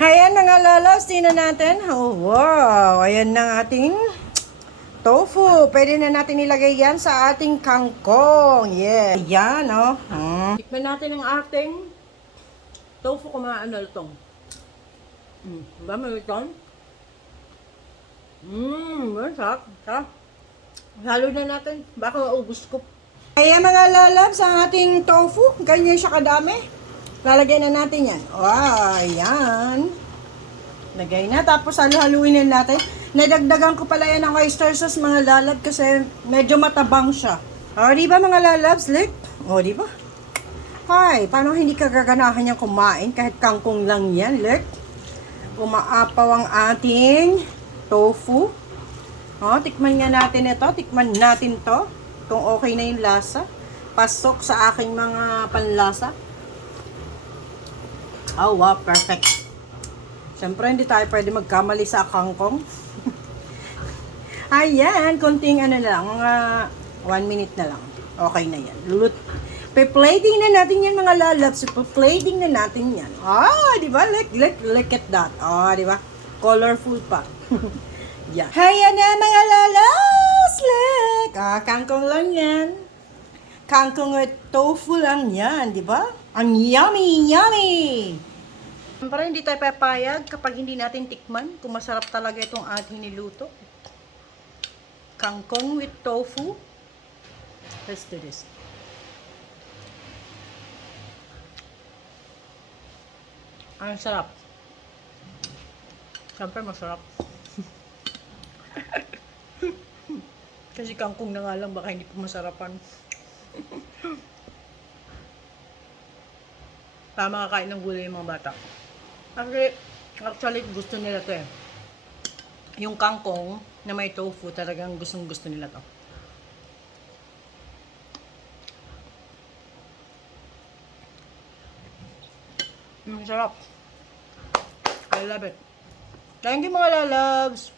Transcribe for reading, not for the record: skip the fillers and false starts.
Ayan mga lalas, tingnan natin. Oh, wow, ayan na ating tofu. Pwede na natin ilagay yan sa ating kangkong. Yeah. Ayan, oh. Tikman natin ang ating tofu kung ano itong. Ba, malutong? Masarap. Sarap. Halo na natin. Baka maubos ko. Ayan mga lalabs, ang ating tofu. Ganyan siya kadami. Lalagyan na natin yan. Wow, ayan. Lagay na. Tapos halu-haluin na natin. Nadagdagan ko pala yan ng oyster sauce mga lalab kasi medyo matabang siya. O, diba mga lalabs? Look. O, diba? Hi, paano hindi ka gaganahan niyang kumain kahit kangkong lang yan? Look. Umaapaw ang ating tofu. O, tikman nga natin ito. Tikman natin to. Kung okay na yung lasa. Pasok sa aking mga panlasa. Oh, wow. Perfect. Siyempre, hindi tayo pwede magkamali sa kangkong. Ayan. Kunting ano na lang. Mga 1 minute na lang. Okay na yan. Pe-plating na natin yan mga lalabs. Pe-plating na natin yan. Ah, di ba? Look at that. Ah, di ba? Colorful pa. Yan. Ayan na mga lalabs. Look. Ah, kangkong lang yan. Kangkong at tofu lang yan. Di ba? Ang yummy, yummy. Siyempre, hindi tayo papayag kapag hindi natin tikman kung masarap talaga itong ating niluto. Kangkong with tofu. Let's do this. Ang sarap. Siyempre, masarap. Kasi kangkong na nga lang, baka hindi pa masarapan. Tama kakain ng gulay yung mga bata. Actually, gusto nila to eh. Yung kangkong na may tofu, talagang gusto nila to. Sarap. I love it. Thank you mga lalabs.